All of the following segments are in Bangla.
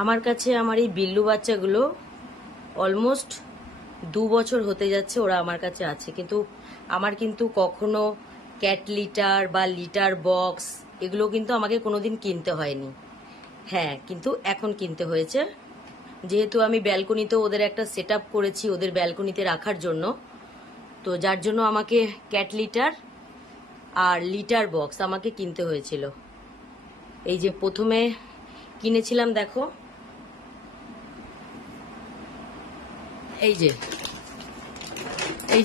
আমার কাছে আমার এই বিল্লু বাচ্চাগুলো অলমোস্ট 2 বছর হতে যাচ্ছে, ওরা আমার কাছে আছে। কিন্তু আমার কিন্তু কখনো ক্যাট লিটার বা লিটার বক্স এগুলো কিন্তু আমাকে কোনোদিন কিনতে হয়নি। হ্যাঁ, কিন্তু এখন কিনতে হয়েছে, যেহেতু আমি ব্যালকনিতে ওদের একটা সেট আপ করেছি ওদের ব্যালকনিতে রাখার জন্য। তো যার জন্য আমাকে ক্যাট লিটার আর লিটার বক্স আমাকে কিনতে হয়েছিল। এই যে প্রথমে কিনেছিলাম, দেখো এই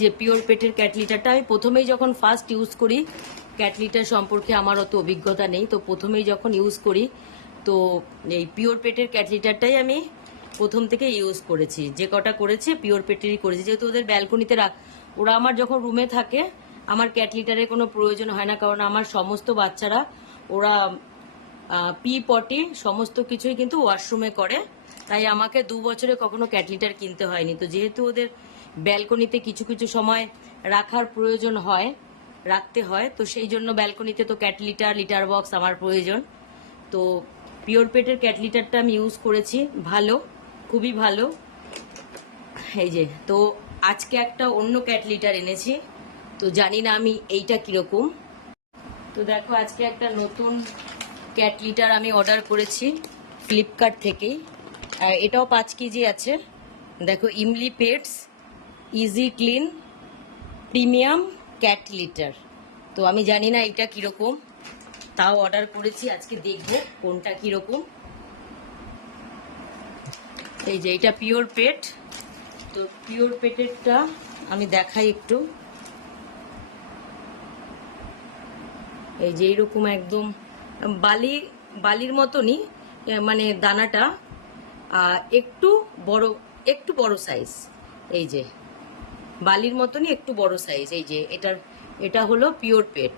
যে পিওর পেটের ক্যাট লিটারটা আমি প্রথমেই যখন ফার্স্ট ইউজ করি, ক্যাট লিটার সম্পর্কে আমার অত অভিজ্ঞতা নেই, তো প্রথমেই যখন ইউজ করি তো এই পিওর পেটের ক্যাট লিটারটাই আমি প্রথম থেকে ইউজ করেছি। যে কটা করেছি পিওর পেটেরই করেছি, যেহেতু ওদের ব্যালকনিতে ওরা আমার যখন রুমে থাকে আমার ক্যাট লিটারের কোনো প্রয়োজন হয় না, কারণ আমার সমস্ত বাচ্চারা ওরা পি পটি সমস্ত কিছুই কিন্তু ওয়াশরুমে করে, তাই আমাকে 2 বছরে কখনো ক্যাট লিটার কিনতে হয়নি। তো যেহেতু ওদের ব্যালকনিতে কিছু কিছু সময় রাখার প্রয়োজন হয়, রাখতে হয়, তো সেই জন্য ব্যালকনিতে তো ক্যাট লিটার লিটার বক্স আমার প্রয়োজন। তো পিওর পেটের ক্যাট লিটারটা আমি ইউজ করেছি, ভালো, খুবই ভালো। এই যে তো আজকে একটা অন্য ক্যাট লিটার এনেছি, তো জানি না আমি এইটা কিরকম। তো দেখো আজকে একটা নতুন ক্যাট লিটার আমি অর্ডার করেছি ফ্লিপকার্ট থেকেই। এটাও 5 কেজি আছে। দেখো, Emily pets easy clean premium cat litter. তো আমি জানি না এটা কিরকম, তাও অর্ডার করেছি, আজকে দেখবো কোনটা কিরকম। এই যে এটা পিওর পেট, তো পিওর পেটেরটা আমি দেখাই একটু। এই যে এইরকম একদম বালির মতনই, মানে দানাটা একটু বড় সাইজ। এই যে বালির মতনই একটু বড় সাইজ। এই যে এটা হলো পিওর পেট।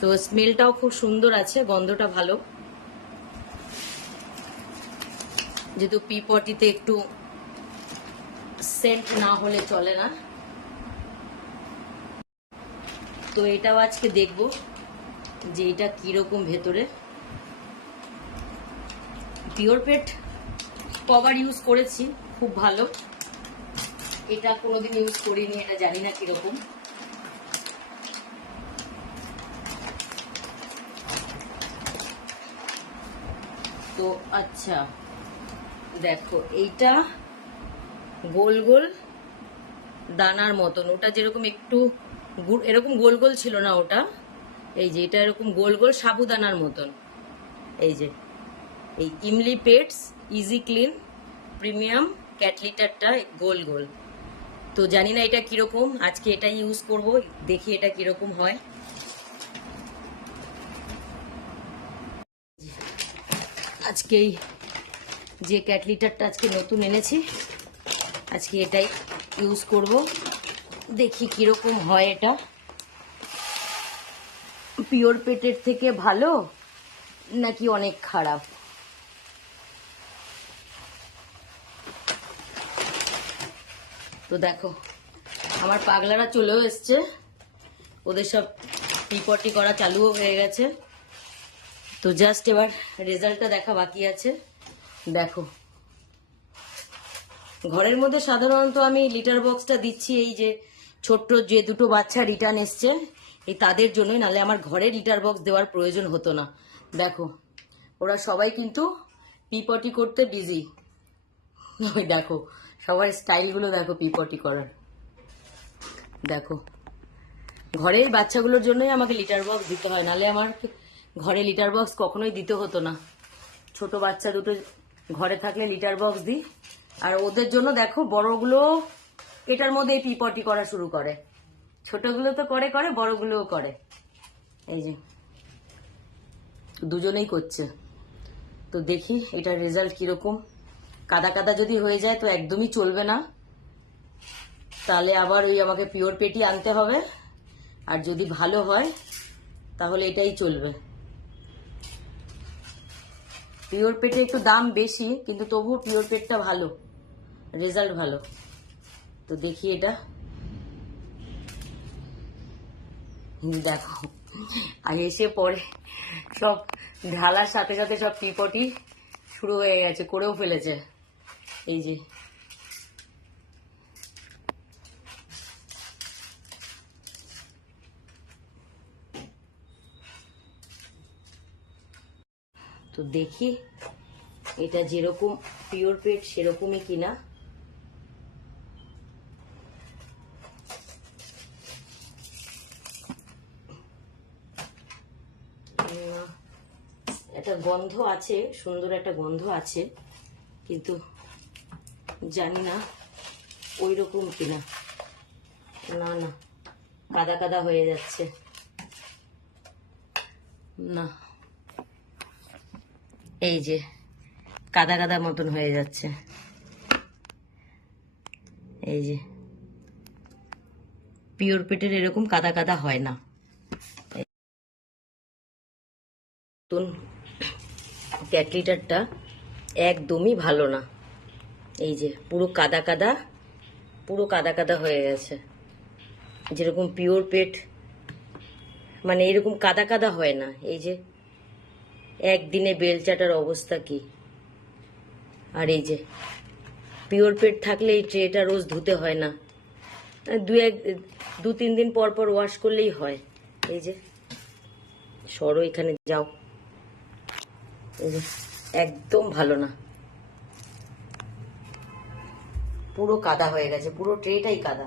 তো স্মেলটাও খুব সুন্দর আছে, গন্ধটা ভালো, যেহেতু পি পটিতে একটু সেন্ট না হলে চলে না। তো এটাও আজকে দেখবো যে এটা কিরকম ভেতরে। পিওর পেট কভার ইউজ করেছি, খুব ভালো। এটা কোনোদিন ইউজ করিনি, এটা জানি না কিরকম। তো আচ্ছা দেখো, এইটা গোল গোল দানার মতন, ওটা যেরকম একটু এরকম গোল গোল ছিল না ওটা। এই যে এটা এরকম গোল গোল সাবুদানার মতন। এই যে এই Emily pets easy clean premium cat লিটারটা গোল গোল। তো জানি না এটা কিরকম, আজকে এটাই ইউজ করব, দেখি এটা কিরকম হয়। আজকেই যে ক্যাট লিটারটা আজকে নতুন এনেছি, আজকে এটাই ইউজ করব, দেখি কিরকম হয় এটা। পিওর পেটের থেকে ভালো নাকি অনেক খারাপ। তো দেখো আমার পাগলারা চলেও এসছে, ওদের সব পিপটি করা চালুও হয়ে গেছে। তো জাস্ট এবার রেজাল্টটা দেখা বাকি আছে। দেখো, ঘরের মধ্যে সাধারণত আমি লিটার বক্সটা দিচ্ছি এই যে ছোট্ট যে দুটো বাচ্চা রিটার্ন এসছে এই তাদের জন্যই, নাহলে আমার ঘরে লিটার বক্স দেওয়ার প্রয়োজন হতো না। দেখো ওরা সবাই কিন্তু পিপটি করতে বিজি। ওই দেখো সবার স্টাইলগুলো দেখো পিপটি করার। দেখো ঘরের বাচ্চাগুলোর জন্যই আমাকে লিটার বক্স দিতে হয়, নাহলে আমার ঘরে লিটার বক্স কখনোই দিতে হতো না। ছোট বাচ্চা দুটো ঘরে থাকলে লিটার বক্স দিই। আর ওদের জন্য দেখো বড়গুলো এটার মধ্যে পিপটি করা শুরু করে, ছোটগুলো তো করে করে বড়গুলোও করে। এই যে দুজনেই করছে। তো দেখি এটার রেজাল্ট কিরকম। কাদা কাদা যদি হয়ে যায় তো একদমই চলবে না, তাহলে আবার ওই আমাকে পিওর পেটি আনতে হবে। আর যদি ভালো হয় তাহলে এটাই চলবে। পিওর পেটে একটু দাম বেশি, কিন্তু তবুও পিওর পেটটা ভালো, রেজাল্ট ভালো। তো দেখি এটা, দেখো আগে এসে পরে সব ঢালার সাথে সাথে সব পিপটি শুরু হয়ে গেছে, করেও ফেলেছে। এই যে তো দেখি এটা যেরকম পিওর পেট সেরকমই কিনা। একটা গন্ধ আছে, সুন্দর একটা গন্ধ আছে, কিন্তু জানি না ওই রকম কিনা। না না, কাদা কাদা হয়ে যাচ্ছে। না, এই যে কাদা কাদা মতন হয়ে যাচ্ছে। এই যে পিওর পেটের এরকম কাদা কাদা হয় না। নতুন ক্যাট লিটারটা একদমই ভালো না। এই যে পুরো কাদা কাদা, পুরো কাদা কাদা হয়ে গেছে। যেরকম পিওর পেট মানে এরকম কাদা কাদা হয় না। এই যে একদিনে বেলচাটার অবস্থা কি। আর এই যে পিওর পেট থাকলে এই ট্রেটা রোজ ধুতে হয় না, দু তিন দিন পর পর ওয়াশ করলেই হয়। এই যে সরো এখানে যাও। এই যে একদম ভালো না, পুরো কাদা হয়ে গেছে, পুরো ট্রেটাই কাদা।